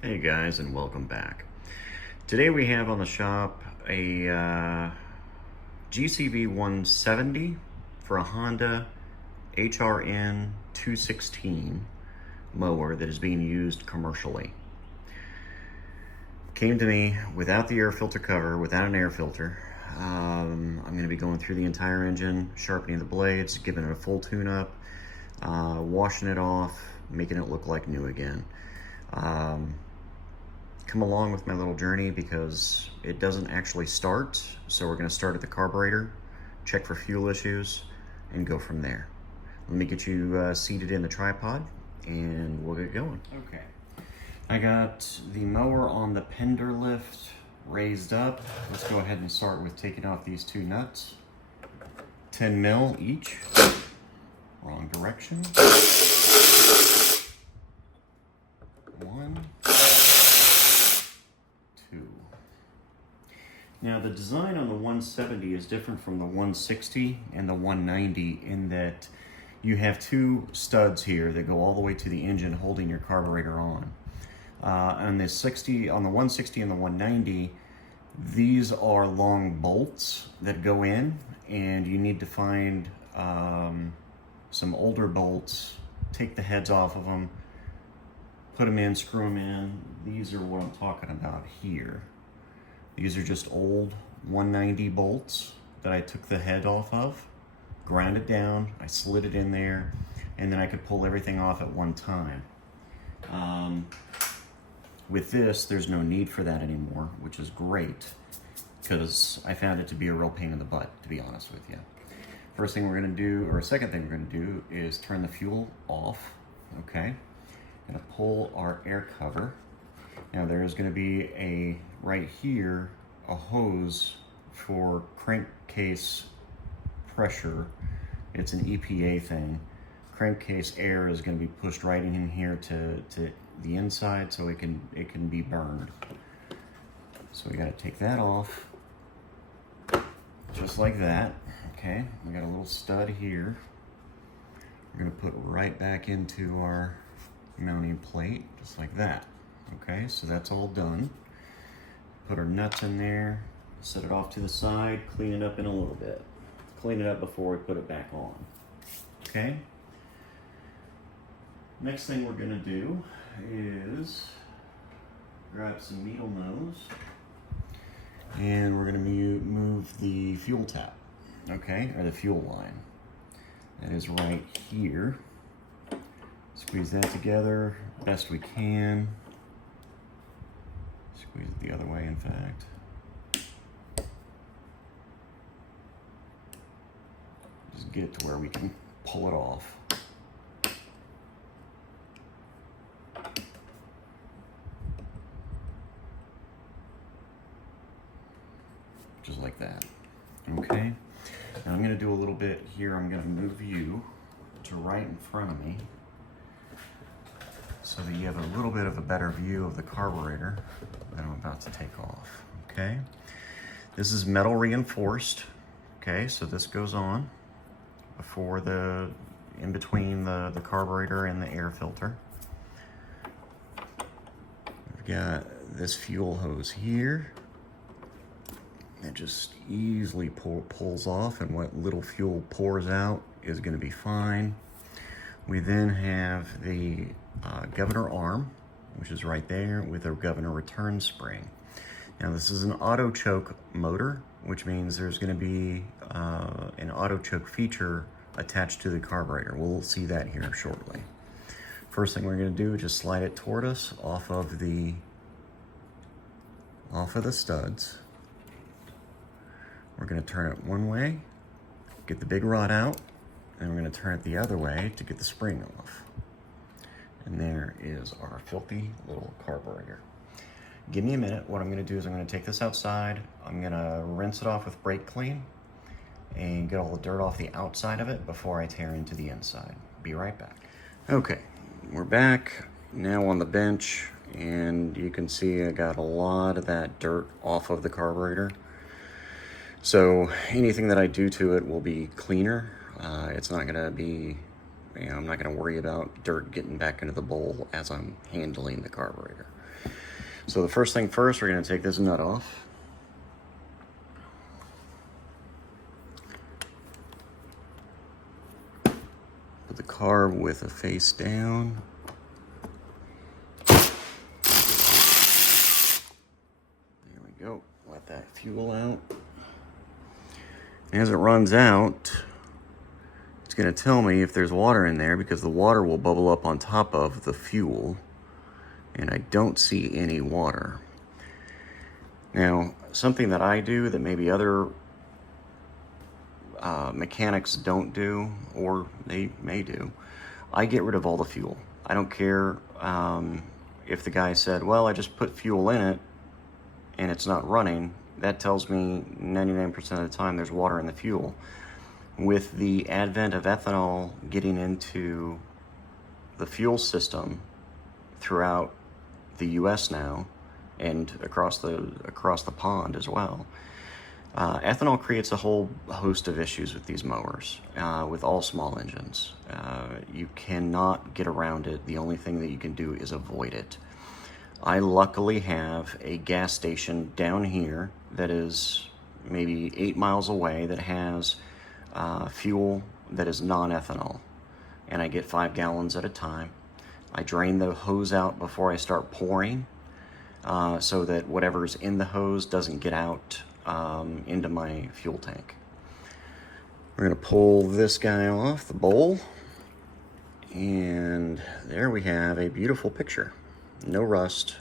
Hey guys, and welcome back. Today we have on the shop a GCV170 for a Honda HRN 216 mower that is being used commercially. Came to me without the air filter cover, without an air filter. I'm going to be going through the entire engine, sharpening the blades, giving it a full tune-up, washing it off, making it look like new again. Come along with my little journey because it doesn't actually start. So we're going to start at the carburetor, check for fuel issues, and go from there. Let me get you seated in the tripod and we'll get going. Okay. I got the mower on the pender lift raised up. Let's go ahead and start with taking off these two nuts. 10 mil each. Wrong direction. One. Now the design on the 170 is different from the 160 and the 190 in that you have two studs here that go all the way to the engine holding your carburetor on. On the 160 and the 190, these are long bolts that go in, and you need to find some older bolts, take the heads off of them, put them in, screw them in. These are what I'm talking about here. These are just old 190 bolts that I took the head off of, ground it down, I slid it in there, and then I could pull everything off at one time. With this, there's no need for that anymore, which is great, because I found it to be a real pain in the butt, to be honest with you. First thing we're gonna do, or second thing we're gonna do, is turn the fuel off, okay? Gonna pull our air cover. Now there is going to be right here, a hose for crankcase pressure. It's an EPA thing. Crankcase air is going to be pushed right in here to the inside so it can be burned. So we got to take that off, just like that. Okay, we got a little stud here. We're going to put right back into our mounting plate, just like that. Okay, so that's all done. Put our nuts in there, set it off to the side, clean it up in a little bit. Clean it up before we put it back on. Okay? Next thing we're gonna do is grab some needle nose and we're gonna move the fuel tap, okay, or the fuel line. That is right here. Squeeze that together best we can. Squeeze it the other way, in fact. Just get it to where we can pull it off. Just like that. Okay? Now I'm going to do a little bit here. I'm going to move you to right in front of me so that you have a little bit of a better view of the carburetor that I'm about to take off, okay? This is metal reinforced, okay? So this goes on before in between the carburetor and the air filter. We've got this fuel hose here that just easily pulls off, and what little fuel pours out is gonna be fine. We then have the governor arm, which is right there with a governor return spring. Now this is an auto choke motor, which means there's going to be an auto choke feature attached to the carburetor. We'll see that here shortly. First thing we're going to do is just slide it toward us off of the studs. We're going to turn it one way, get the big rod out, and we're going to turn it the other way to get the spring off. And there is our filthy little carburetor. Give me a minute. What I'm going to do is I'm going to take this outside. I'm going to rinse it off with brake clean and get all the dirt off the outside of it before I tear into the inside. Be right back. Okay, we're back now on the bench, and you can see I got a lot of that dirt off of the carburetor. So anything that I do to it will be cleaner. It's not going to be I'm not going to worry about dirt getting back into the bowl as I'm handling the carburetor. So the first thing first, we're going to take this nut off. Put the carb with the face down. There we go. Let that fuel out. As it runs out, it's going to tell me if there's water in there, because the water will bubble up on top of the fuel, and I don't see any water. Now, something that I do that maybe other mechanics don't do, or they may do, I get rid of all the fuel. I don't care if the guy said, well, I just put fuel in it and it's not running. That tells me 99% of the time there's water in the fuel. With the advent of ethanol getting into the fuel system throughout the US now, and across the pond as well, ethanol creates a whole host of issues with these mowers, with all small engines. You cannot get around it. The only thing that you can do is avoid it. I luckily have a gas station down here that is maybe 8 miles away that has fuel that is non-ethanol, and I get 5 gallons at a time. I drain the hose out before I start pouring, so that whatever's in the hose doesn't get out into my fuel tank. We're going to pull this guy off the bowl, and there we have a beautiful picture. No rust,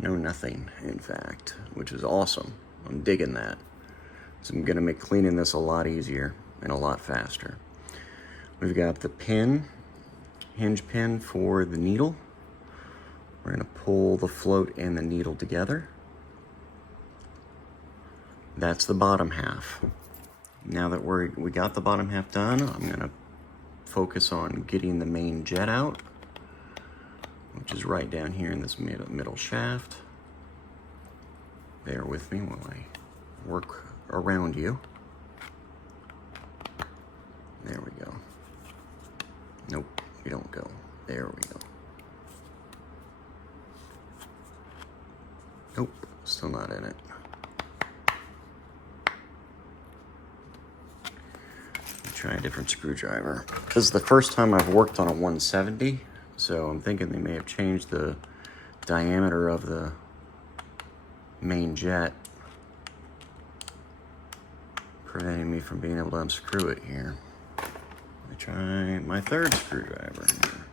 no nothing, in fact, which is awesome. I'm digging that. So I'm going to make cleaning this a lot easier and a lot faster. We've got the pin, hinge pin for the needle. We're going to pull the float and the needle together. That's the bottom half. Now that we got the bottom half done, I'm going to focus on getting the main jet out, which is right down here in this middle shaft. Bear with me while I work around you. There we go. Nope, we don't go. There we go. Nope, still not in it. Try a different screwdriver. This is the first time I've worked on a 170, so I'm thinking they may have changed the diameter of the main jet, preventing me from being able to unscrew it here. Let me try my third screwdriver here.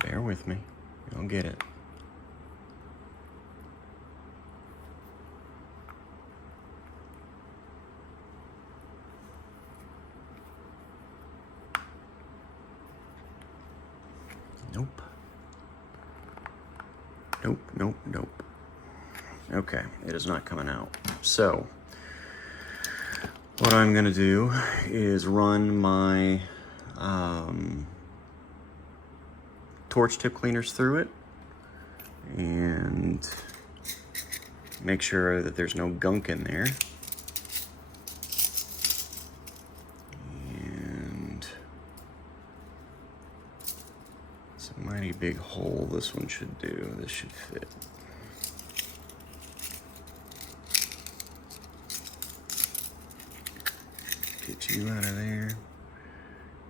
Bear with me, you'll get it. Nope. Nope, nope, nope. Okay, it is not coming out. So, what I'm going to do is run my torch tip cleaners through it and make sure that there's no gunk in there. It's a mighty big hole this one should do. This should fit. Get you out of there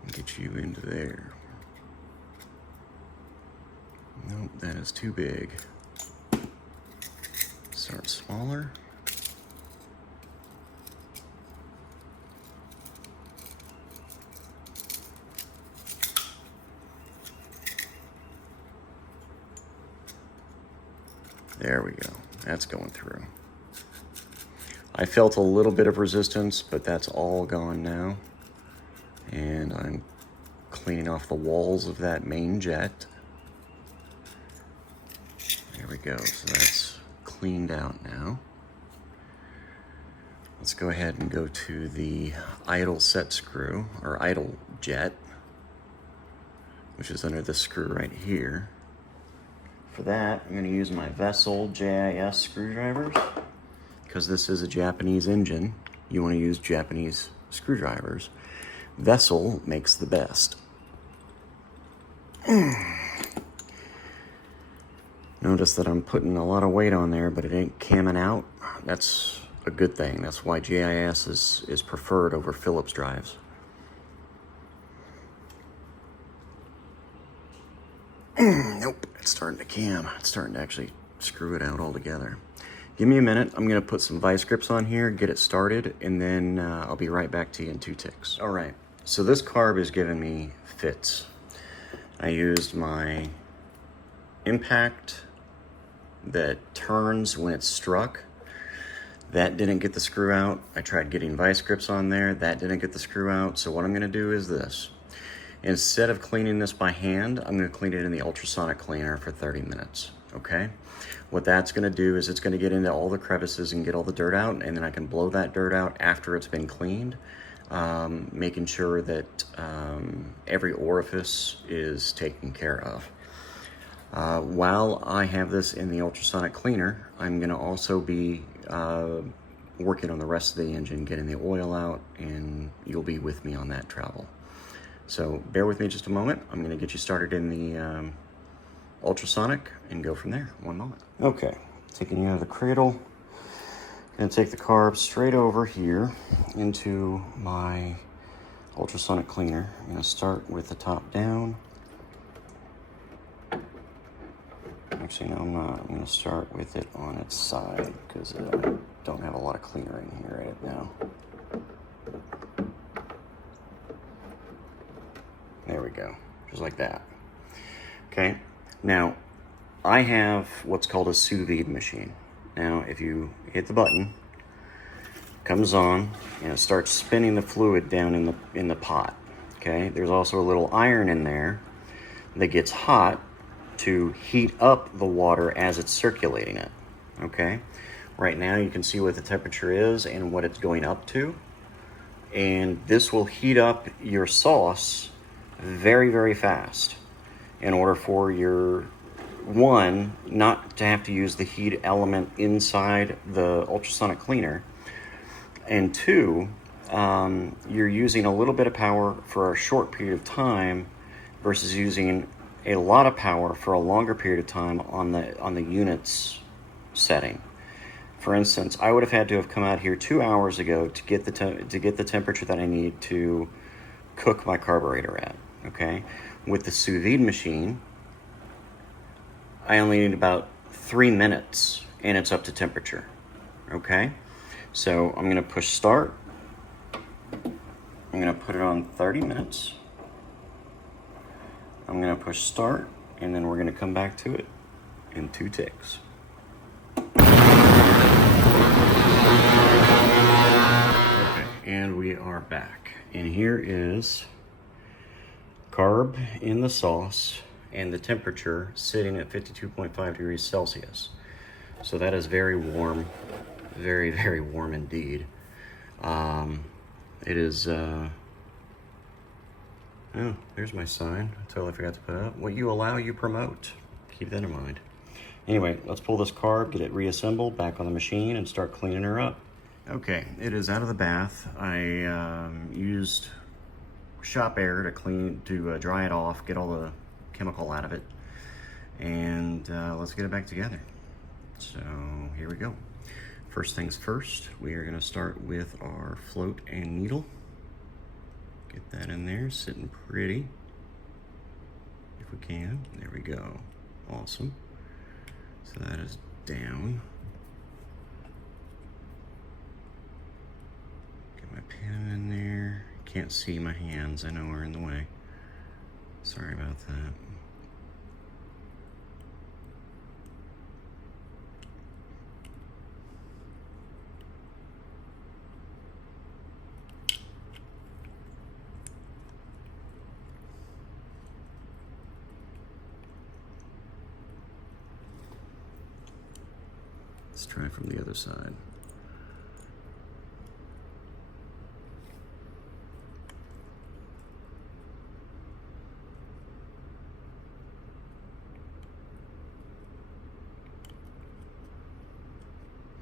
and get you into there. Nope, that is too big. Start smaller. There we go. That's going through. I felt a little bit of resistance, but that's all gone now. And I'm cleaning off the walls of that main jet. There we go. So that's cleaned out now. Let's go ahead and go to the idle set screw, or idle jet, which is under this screw right here. For that, I'm going to use my Vessel JIS screwdrivers. Because this is a Japanese engine, you want to use Japanese screwdrivers. vessel makes the best. Notice that I'm putting a lot of weight on there, but it ain't camming out. That's a good thing. That's why GIS is preferred over Phillips drives. Nope, it's starting to cam. It's starting to actually screw it out altogether. Give me a minute. I'm going to put some vice grips on here, get it started, and then I'll be right back to you in 2 ticks. All right, so this carb is giving me fits. I used my impact that turns when it's struck. That didn't get the screw out. I tried getting vice grips on there. That didn't get the screw out. So what I'm going to do is this. Instead of cleaning this by hand, I'm going to clean it in the ultrasonic cleaner for 30 minutes, okay? What that's going to do is it's going to get into all the crevices and get all the dirt out, and then I can blow that dirt out after it's been cleaned, making sure that every orifice is taken care of. While I have this in the ultrasonic cleaner, I'm going to also be working on the rest of the engine, getting the oil out, and you'll be with me on that travel. So bear with me just a moment. I'm going to get you started in the ultrasonic and go from there. 1 moment. Okay, taking you out of the cradle. Going to take the carb straight over here into my ultrasonic cleaner. I'm going to start with the top down. Actually, no, I'm not. I'm going to start with it on its side because I don't have a lot of cleaner in here right now. There we go, just like that. Okay, now I have what's called a sous vide machine. Now, if you hit the button, it comes on and it starts spinning the fluid down in the pot. Okay, there's also a little iron in there that gets hot to heat up the water as it's circulating it. Okay, right now you can see what the temperature is and what it's going up to, and this will heat up your sauce very, very fast in order for your, one, not to have to use the heat element inside the ultrasonic cleaner, and two, you're using a little bit of power for a short period of time versus using a lot of power for a longer period of time on the unit's setting. For instance, I would have had to have come out here 2 hours ago to get the temperature that I need to cook my carburetor at. Okay, with the sous vide machine, I only need about 3 minutes and it's up to temperature. Okay, so I'm going to push start. I'm going to put it on 30 minutes. I'm going to push start, and then we're going to come back to it in 2 ticks. Okay, and we are back. And here is carb in the sauce and the temperature sitting at 52.5 degrees Celsius. So that is very warm, very, very warm indeed. It is, oh, there's my sign. I totally forgot to put up. What you allow, you promote. Keep that in mind. Anyway, let's pull this carb, get it reassembled back on the machine, and start cleaning her up. Okay, it is out of the bath. I used shop air to dry it off, get all the chemical out of it, and let's get it back together. So here we go. First things first, we are going to start with our float and needle. Get that in there, sitting pretty, if we can. There we go. Awesome. So that is down. Get my pen in there. Can't see my hands, I know we're in the way. Sorry about that. Let's try from the other side.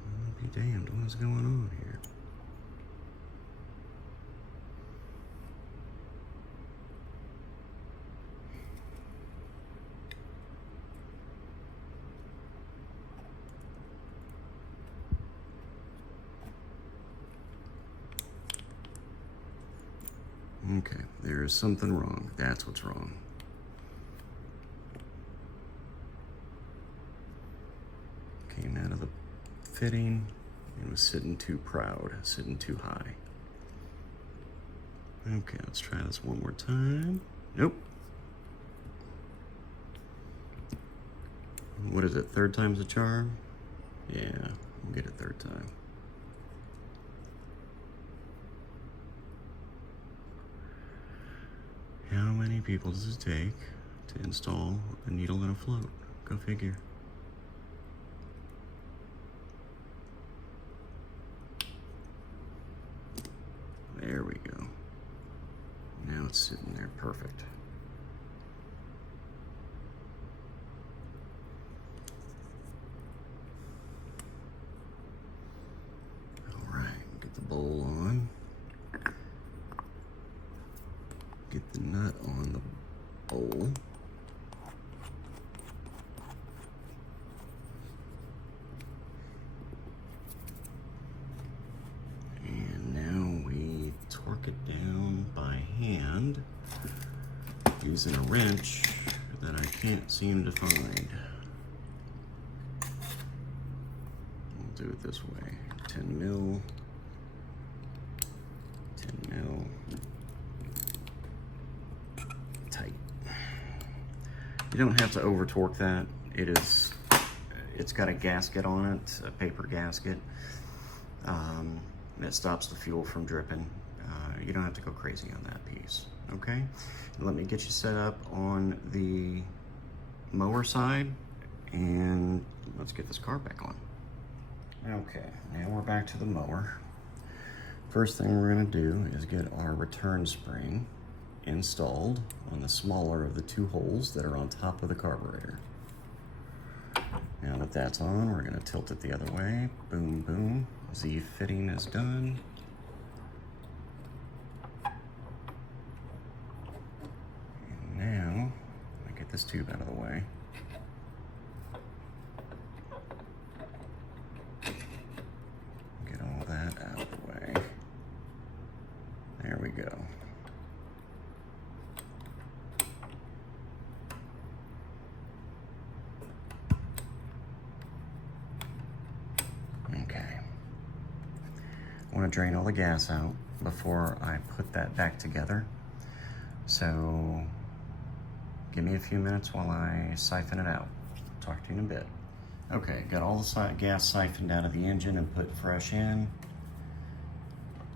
I'll be damned, what is going on here? Okay, there is something wrong. That's what's wrong. Came out of the fitting and was sitting too proud, sitting too high. Okay, let's try this one more time. Nope. What is it, third time's a charm? Yeah, we'll get it third time. How many people does it take to install a needle in a float? Go figure. There we go. Now it's sitting there perfect. All right, get the bowl on. Get the nut on the bowl. And now we torque it down by hand using a wrench that I can't seem to find. We'll do it this way. 10 mil, 10 mil. Tight. You don't have to over torque that. It's got a gasket on it, a paper gasket, that stops the fuel from dripping. You don't have to go crazy on that piece, okay? Let me get you set up on the mower side, and let's get this car back on. Okay, now we're back to the mower. First thing we're gonna do is get our return spring installed on the smaller of the two holes that are on top of the carburetor. Now that that's on, we're gonna tilt it the other way. Boom, boom. Z fitting is done. And now, I get this tube out of the way. Get all that out of the way. There we go. I want to drain all the gas out before I put that back together. So give me a few minutes while I siphon it out. Talk to you in a bit. Okay, got all the gas siphoned out of the engine and put fresh in.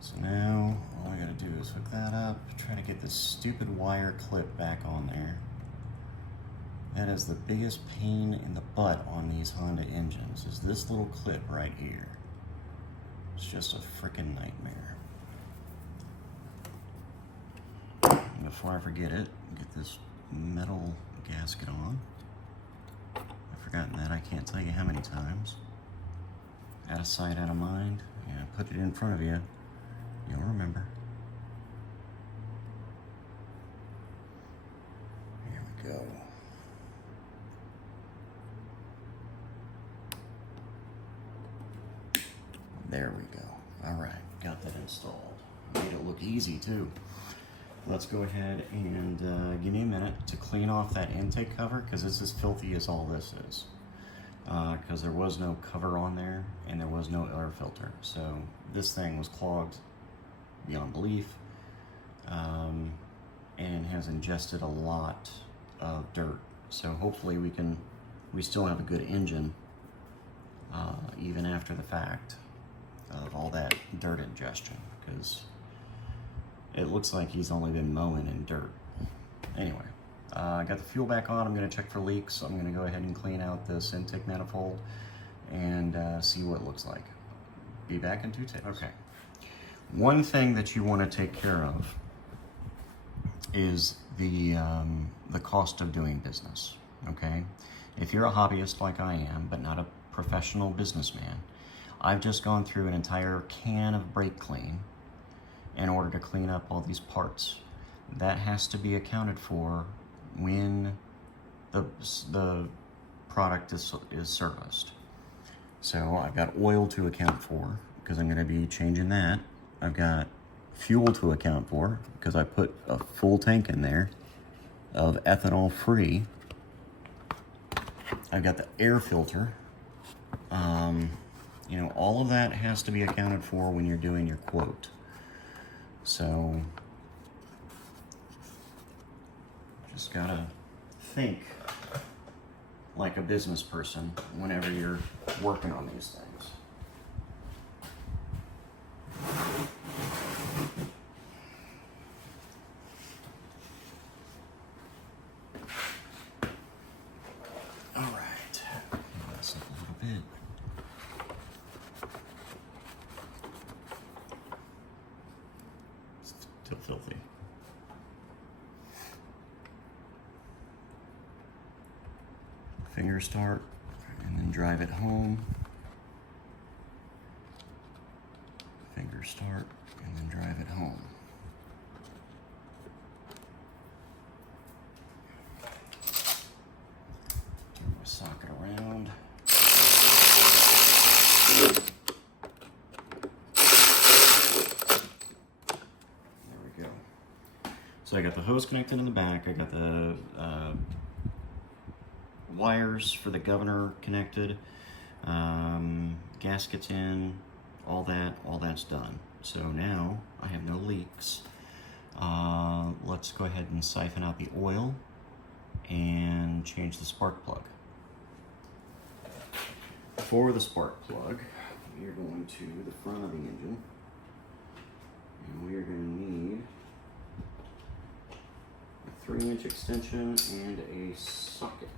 So now all I gotta do is hook that up, try to get this stupid wire clip back on there. That is the biggest pain in the butt on these Honda engines, is this little clip right here. It's just a freaking nightmare. And before I forget it, get this metal gasket on. I've forgotten that, I can't tell you how many times. Out of sight, out of mind. Yeah, put it in front of you. You'll remember. Here we go. There we go. All right, got that installed. Made it look easy too. Let's go ahead and give me a minute to clean off that intake cover, because it's as filthy as all this is. Because there was no cover on there and there was no air filter. So this thing was clogged beyond belief, and has ingested a lot of dirt. So hopefully we still have a good engine even after the fact of all that dirt ingestion, because it looks like he's only been mowing in dirt. Anyway, I got the fuel back on. I'm going to check for leaks. I'm going to go ahead and clean out this intake manifold and see what it looks like. Be back in 2 ticks. Okay. One thing that you want to take care of is the cost of doing business. Okay, if you're a hobbyist like I am, but not a professional businessman, I've just gone through an entire can of brake clean in order to clean up all these parts. That has to be accounted for when the product is serviced. So I've got oil to account for, because I'm going to be changing that. I've got fuel to account for because I put a full tank in there of ethanol free. I've got the air filter. You know, all of that has to be accounted for when you're doing your quote. So, just gotta think like a business person whenever you're working on these things. All right, mess up a little bit. Still filthy. Finger start and then drive it home. Finger start and then drive it home. Turn my socket around. There we go. So I got the hose connected in the back. I got the wires for the governor connected, gaskets in, all that's done. So now I have no leaks. Let's go ahead and siphon out the oil and change the spark plug. For the spark plug, we are going to the front of the engine, and we are going to need a 3-inch extension and a socket.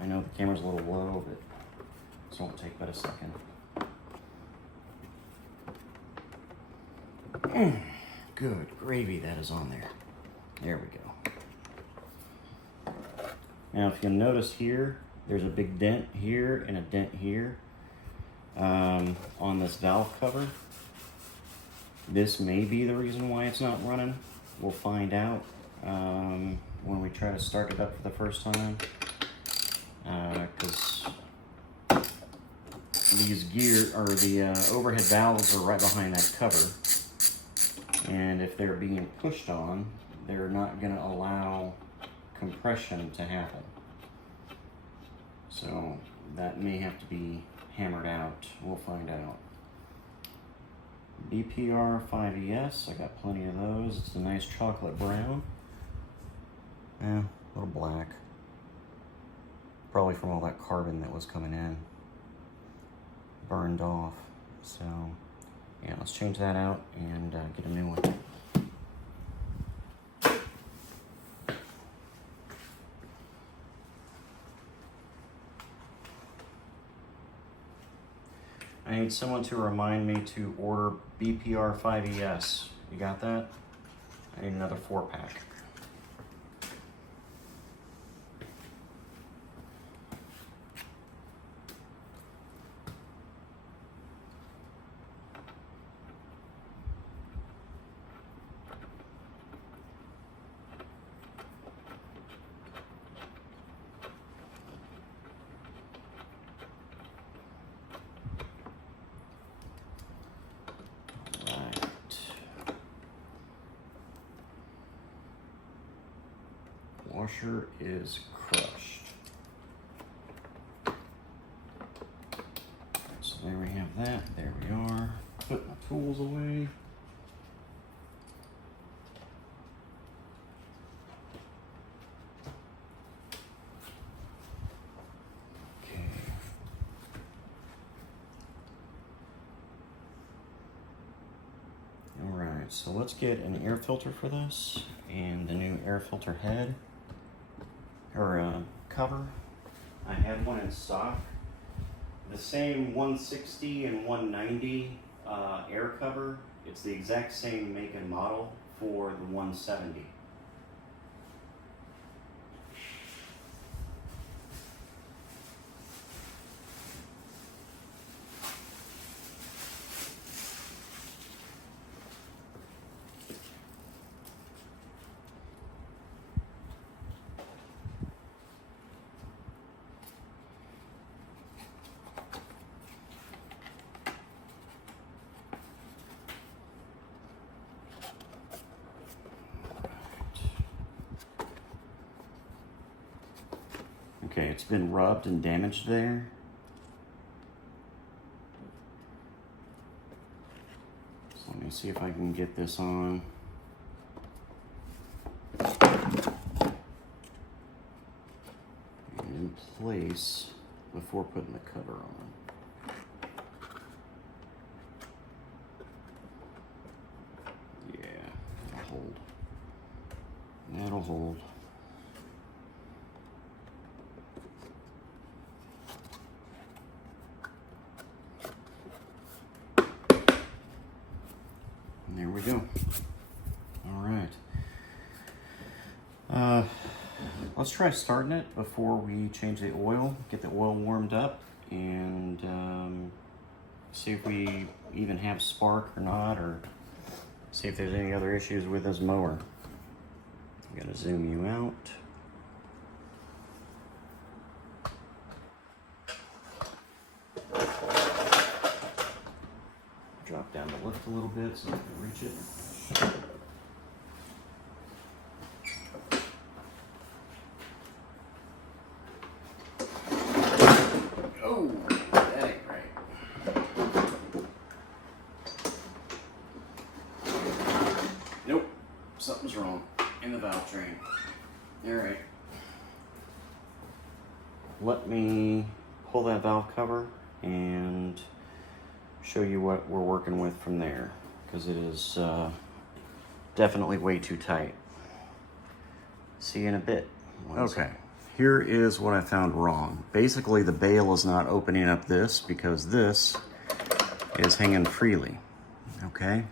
I know the camera's a little low, but this won't take but a second. Good gravy, that is on there. There we go. Now, if you'll notice here, there's a big dent here and a dent here on this valve cover. This may be the reason why it's not running. We'll find out when we try to start it up for the first time. Because these the overhead valves are right behind that cover, and if they're being pushed on, they're not going to allow compression to happen. So that may have to be hammered out. We'll find out. BPR 5ES, I got plenty of those. It's a nice chocolate brown. Yeah, a little black. Probably from all that carbon that was coming in. Burned off. So, yeah, let's change that out and get a new one. I need someone to remind me to order BPR 5ES. You got that? I need another 4-pack. Washer is crushed. So there we have that. There we are. Put my tools away. Okay. All right, so let's get an air filter for this and the new air filter head. Or cover. I had one in stock. The same 160 and 190 air cover. It's the exact same make and model for the 170. Okay, it's been rubbed and damaged there. So let me see if I can get this on. And in place before putting the cover on. Yeah, that'll hold. That'll hold. There we go. All right. Let's try starting it before we change the oil, get the oil warmed up, and see if we even have spark or not, or see if there's any other issues with this mower. I'm gonna zoom you out. Drop down the lift a little bit so I can reach it. Oh, that ain't right. Nope, something's wrong in the valve train. All right. Let me pull that valve cover and show you what we're working with from there, because it is definitely way too tight. See you in a bit. Okay, here is what I found wrong. Basically, the bail is not opening up this because this is hanging freely, okay?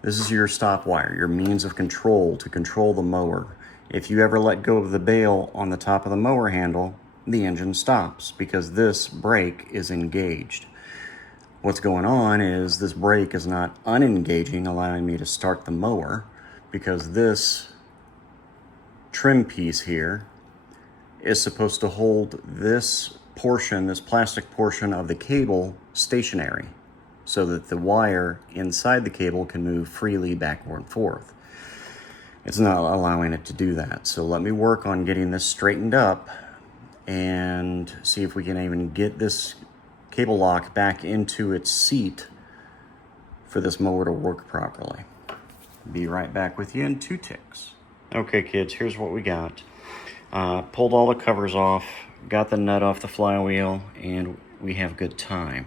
This is your stop wire, your means of control to control the mower. If you ever let go of the bail on the top of the mower handle, the engine stops because this brake is engaged. What's going on is this brake is not unengaging, allowing me to start the mower, because this trim piece here is supposed to hold this portion, this plastic portion of the cable stationary, so that the wire inside the cable can move freely backward and forth. It's not allowing it to do that. So let me work on getting this straightened up and see if we can even get this cable lock back into its seat for this mower to work properly. Be right back with you in 2 ticks. Okay kids, here's what we got. Pulled all the covers off, got the nut off the flywheel, and we have good time.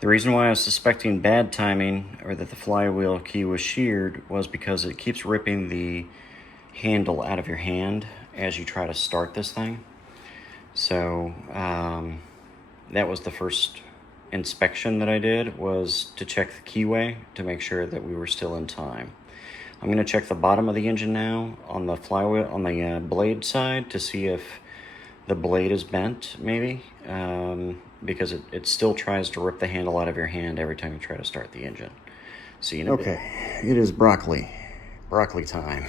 The reason why I was suspecting bad timing, or that the flywheel key was sheared, was because it keeps ripping the handle out of your hand as you try to start this thing. So that was the first inspection that I did, was to check the keyway to make sure that we were still in time. I'm going to check the bottom of the engine now on the flywheel, on the blade side, to see if the blade is bent, maybe, because it still tries to rip the handle out of your hand every time you try to start the engine. See you in a bit. Okay, it is broccoli time.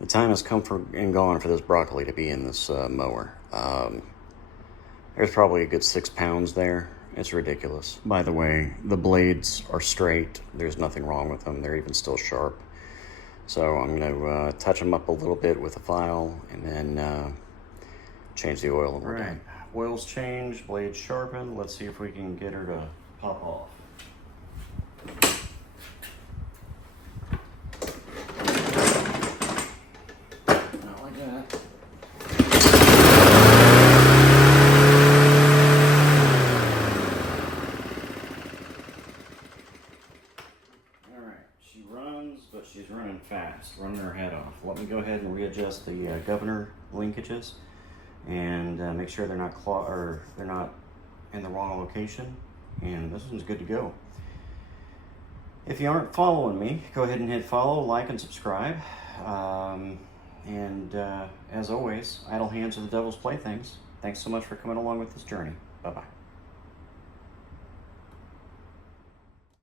The time has come and gone for this broccoli to be in this mower. There's probably a good 6 pounds there. It's ridiculous. By the way, the blades are straight. There's nothing wrong with them. They're even still sharp. So I'm going to touch them up a little bit with a file and then change the oil. All right, oil's changed, blades sharpened. Let's see if we can get her to pop off. Not like that. But she's running fast, running her head off. Let me go ahead and readjust the governor linkages and make sure they're not they're not in the wrong location. And this one's good to go. If you aren't following me, go ahead and hit follow, like, and subscribe. As always, idle hands are the devil's playthings. Thanks so much for coming along with this journey. Bye-bye.